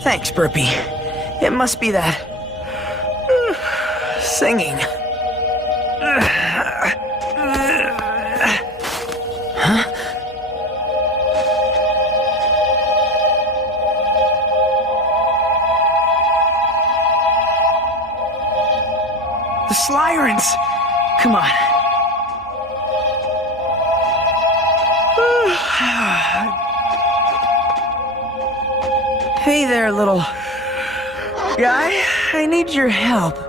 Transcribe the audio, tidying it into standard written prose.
Thanks, Burpee. It must be that singing. Huh? The Slyrans! Come on. Hey there, little guy. I need your help.